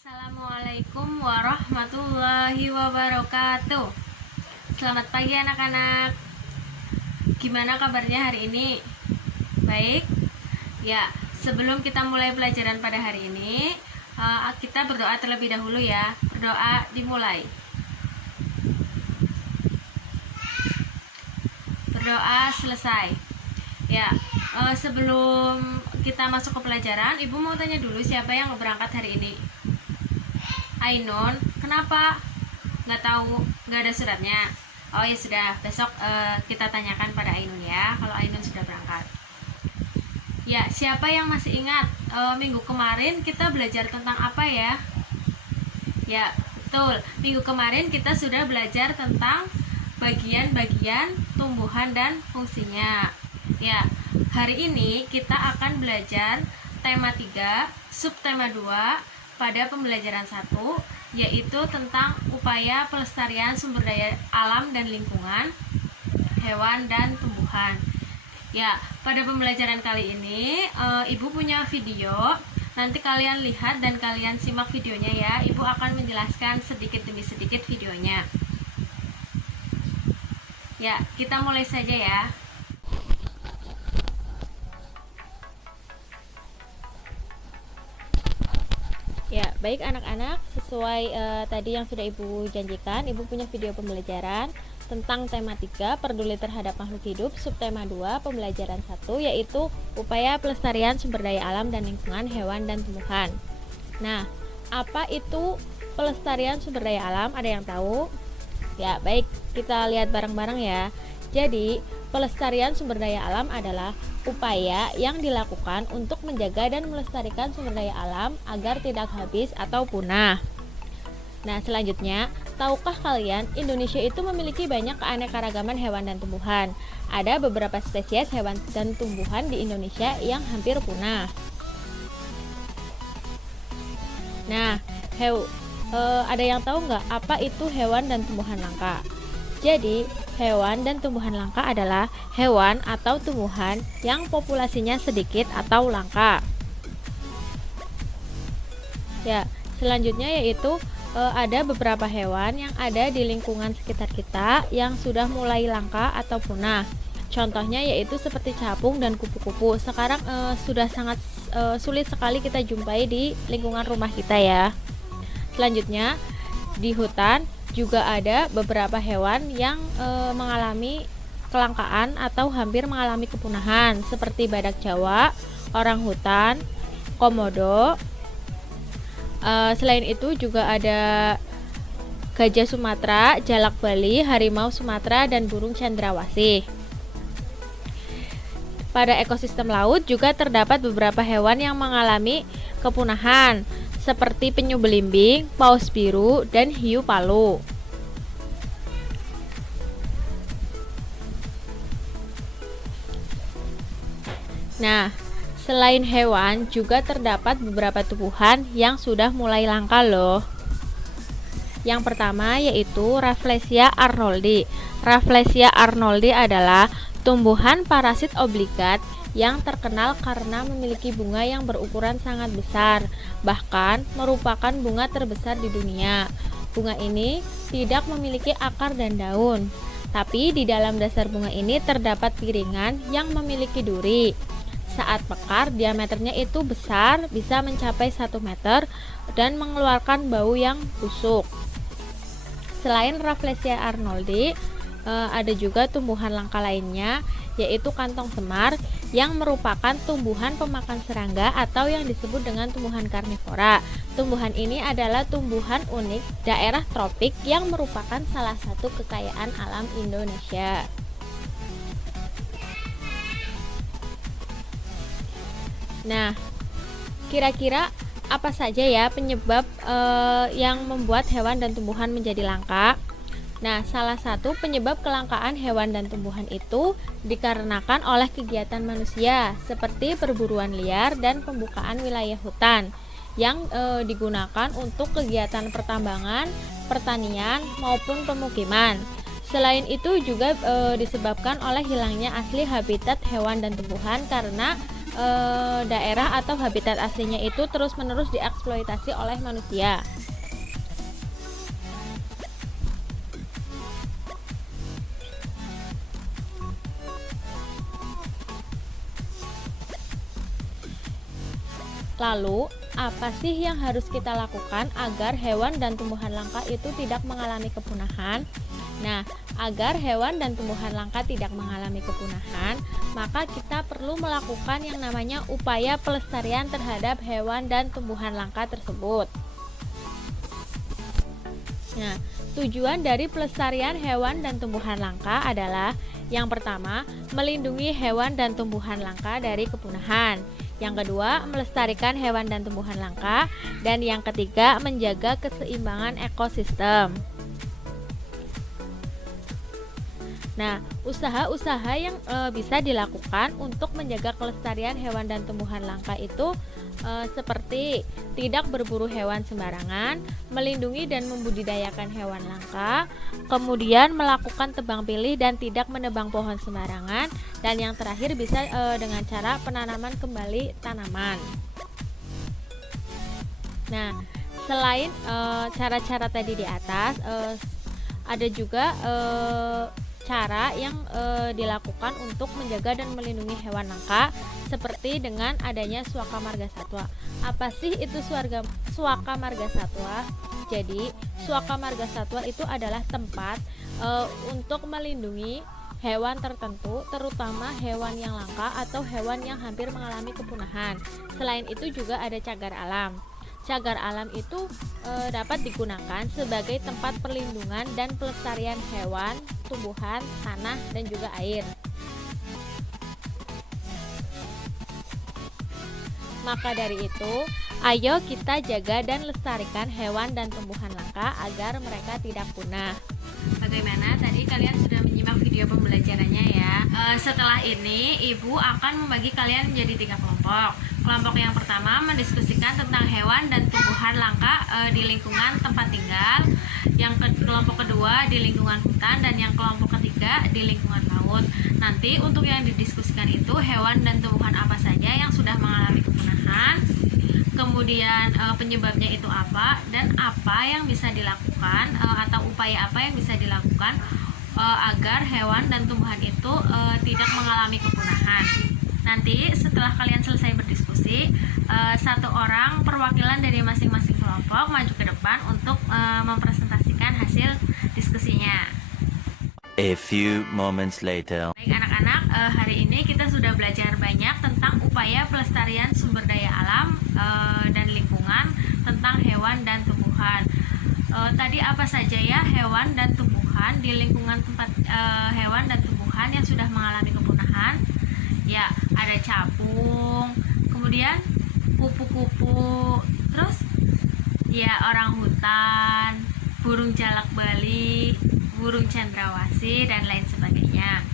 Assalamualaikum warahmatullahi wabarakatuh. Selamat pagi anak-anak. Gimana kabarnya hari ini? Baik? Ya, sebelum kita mulai pelajaran pada hari ini, kita berdoa terlebih dahulu ya. Berdoa dimulai. Berdoa selesai. Ya, sebelum kita masuk ke pelajaran, Ibu mau tanya dulu siapa yang berangkat hari ini? Ainun, kenapa? Nggak tahu, nggak ada suratnya. Oh ya sudah, besok kita tanyakan pada Ainun ya, kalau Ainun sudah berangkat. Ya, siapa yang masih ingat minggu kemarin kita belajar tentang apa ya? Ya, betul. Minggu kemarin kita sudah belajar tentang bagian-bagian tumbuhan dan fungsinya. Ya, hari ini kita akan belajar tema 3, subtema 2 pada pembelajaran 1, yaitu tentang upaya pelestarian sumber daya alam dan lingkungan, hewan dan tumbuhan. Ya, pada pembelajaran kali ini Ibu punya video. Nanti kalian lihat dan kalian simak videonya ya. Ibu akan menjelaskan sedikit demi sedikit videonya. Ya, kita mulai saja ya. Ya, baik anak-anak, sesuai tadi yang sudah Ibu janjikan, Ibu punya video pembelajaran tentang tema 3, peduli terhadap makhluk hidup, subtema 2, pembelajaran 1, yaitu upaya pelestarian sumber daya alam dan lingkungan, hewan dan tumbuhan. Nah, apa itu pelestarian sumber daya alam? Ada yang tahu? Ya, baik, kita lihat bareng-bareng ya. Jadi, pelestarian sumber daya alam adalah upaya yang dilakukan untuk menjaga dan melestarikan sumber daya alam agar tidak habis atau punah. Nah, selanjutnya, tahukah kalian Indonesia itu memiliki banyak keanekaragaman hewan dan tumbuhan? Ada beberapa spesies hewan dan tumbuhan di Indonesia yang hampir punah. Nah, ada yang tahu nggak apa itu hewan dan tumbuhan langka? Jadi, hewan dan tumbuhan langka adalah hewan atau tumbuhan yang populasinya sedikit atau langka. Ya, selanjutnya yaitu ada beberapa hewan yang ada di lingkungan sekitar kita yang sudah mulai langka atau punah. Contohnya yaitu seperti capung dan kupu-kupu. Sekarang sudah sangat sulit sekali kita jumpai di lingkungan rumah kita ya. Selanjutnya, di hutan juga ada beberapa hewan yang mengalami kelangkaan atau hampir mengalami kepunahan seperti badak Jawa, orang hutan, komodo. Selain itu juga ada gajah Sumatera, jalak Bali, harimau Sumatera, dan burung cendrawasih. Pada ekosistem laut juga terdapat beberapa hewan yang mengalami kepunahan seperti penyu belimbing, paus biru, dan hiu palu. Nah, selain hewan juga terdapat beberapa tumbuhan yang sudah mulai langka loh. Yang pertama yaitu Rafflesia arnoldi. Rafflesia arnoldi adalah tumbuhan parasit obligat yang terkenal karena memiliki bunga yang berukuran sangat besar, bahkan merupakan bunga terbesar di dunia. Bunga ini tidak memiliki akar dan daun, tapi di dalam dasar bunga ini terdapat piringan yang memiliki duri. Saat mekar, diameternya itu besar, bisa mencapai 1 meter dan mengeluarkan bau yang busuk. Selain Rafflesia arnoldi, ada juga tumbuhan langka lainnya, yaitu kantong semar yang merupakan tumbuhan pemakan serangga atau yang disebut dengan tumbuhan karnivora. Tumbuhan ini adalah tumbuhan unik daerah tropik yang merupakan salah satu kekayaan alam Indonesia. Nah, kira-kira apa saja ya penyebab yang membuat hewan dan tumbuhan menjadi langka? Nah, salah satu penyebab kelangkaan hewan dan tumbuhan itu dikarenakan oleh kegiatan manusia seperti perburuan liar dan pembukaan wilayah hutan yang digunakan untuk kegiatan pertambangan, pertanian, maupun pemukiman. Selain itu juga disebabkan oleh hilangnya asli habitat hewan dan tumbuhan karena daerah atau habitat aslinya itu terus-menerus dieksploitasi oleh manusia. Lalu, apa sih yang harus kita lakukan agar hewan dan tumbuhan langka itu tidak mengalami kepunahan? Nah, agar hewan dan tumbuhan langka tidak mengalami kepunahan, maka kita perlu melakukan yang namanya upaya pelestarian terhadap hewan dan tumbuhan langka tersebut. Nah, tujuan dari pelestarian hewan dan tumbuhan langka adalah yang pertama, melindungi hewan dan tumbuhan langka dari kepunahan. Yang kedua, melestarikan hewan dan tumbuhan langka. Dan yang ketiga, menjaga keseimbangan ekosistem. Nah, usaha-usaha yang bisa dilakukan untuk menjaga kelestarian hewan dan tumbuhan langka itu seperti tidak berburu hewan sembarangan, melindungi dan membudidayakan hewan langka, kemudian melakukan tebang pilih dan tidak menebang pohon sembarangan, dan yang terakhir bisa dengan cara penanaman kembali tanaman. Nah, selain cara-cara tadi di atas, ada juga cara yang dilakukan untuk menjaga dan melindungi hewan langka seperti dengan adanya Suaka Marga Satwa. Apa sih itu Suaka Marga Satwa? Jadi, Suaka Marga Satwa itu adalah tempat untuk melindungi hewan tertentu, terutama hewan yang langka atau hewan yang hampir mengalami kepunahan. Selain itu juga ada cagar alam. Cagar alam itu dapat digunakan sebagai tempat perlindungan dan pelestarian hewan, tumbuhan, tanah, dan juga air. Maka dari itu, ayo kita jaga dan lestarikan hewan dan tumbuhan langka agar mereka tidak punah. Bagaimana tadi kalian sudah menyimak video pembelajarannya ya? Setelah ini Ibu akan membagi kalian menjadi 3 kelompok. Kelompok yang pertama mendiskusikan tentang hewan dan tumbuhan langka di lingkungan tempat tinggal. Kelompok kedua di lingkungan hutan, dan yang kelompok ketiga di lingkungan laut. Nanti untuk yang didiskusikan itu hewan dan tumbuhan apa saja yang sudah mengalami kepunahan, kemudian penyebabnya itu apa, dan apa yang bisa dilakukan atau upaya apa yang bisa dilakukan agar hewan dan tumbuhan itu tidak mengalami kepunahan. Nanti setelah kalian selesai berdiskusi, satu orang perwakilan dari masing-masing kelompok maju ke depan untuk mempresentasikan hasil diskusinya. A few moments later. Baik anak-anak, hari ini kita sudah belajar banyak tentang upaya pelestarian sumber daya alam dan lingkungan, tentang hewan dan tumbuhan. Tadi apa saja ya hewan dan tumbuhan di lingkungan tempat hewan dan tumbuhan yang sudah mengalami kepunahan? Ya, ada capung, kemudian kupu-kupu, terus ya orang hutan, burung jalak bali, burung cendrawasih, dan lain sebagainya.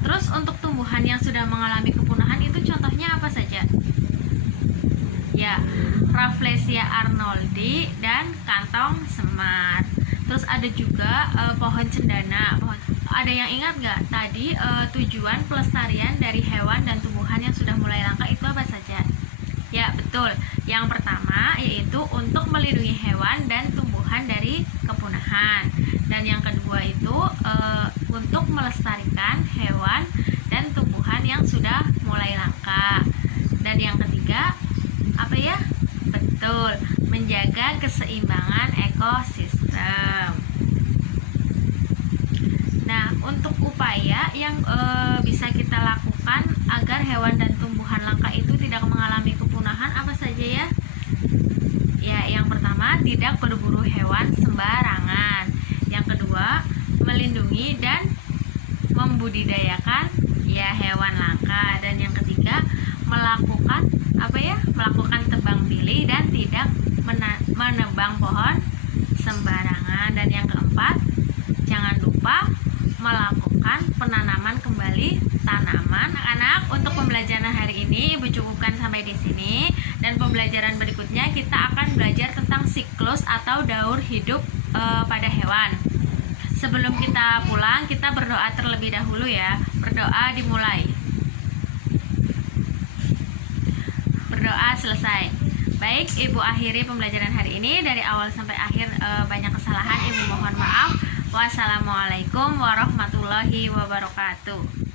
Terus untuk tumbuhan yang sudah mengalami kepunahan itu contohnya apa saja? Ya, Rafflesia arnoldi dan kantong semar. Terus ada juga pohon cendana. Ada yang ingat nggak tadi tujuan pelestarian dari hewan dan tumbuhan yang sudah mulai langka itu apa saja? Ya, betul. Yang pertama yaitu untuk melindungi hewan dan tumbuhan dari kepunahan. Dan yang kedua itu untuk melestarikan hewan dan tumbuhan yang sudah mulai langka. Dan yang ketiga apa ya? Betul, menjaga keseimbangan ekosistem. Nah, untuk upaya yang bisa kita lakukan agar hewan dan tumbuhan langka itu tidak mengalami kepunahan apa saja ya? Ya, yang pertama tidak berburu hewan sembarangan. Yang kedua, melindungi dan membudidayakan ya hewan langka. Dan yang ketiga, melakukan apa ya? Melakukan tebang pilih dan tidak menebang pohon sembarangan. Dan yang keempat, jangan lupa melakukan penanaman kembali tanaman. Anak-anak, untuk pembelajaran hari ini Ibu cukupkan sampai di sini, dan pembelajaran berikutnya kita akan belajar tentang siklus atau daur hidup pada hewan. Sebelum kita pulang, kita berdoa terlebih dahulu ya. Berdoa dimulai. berdoa, selesai. Baik, Ibu akhiri pembelajaran hari ini. Dari awal sampai akhir banyak kesalahan, Ibu mohon maaf. Wassalamualaikum warahmatullahi wabarakatuh.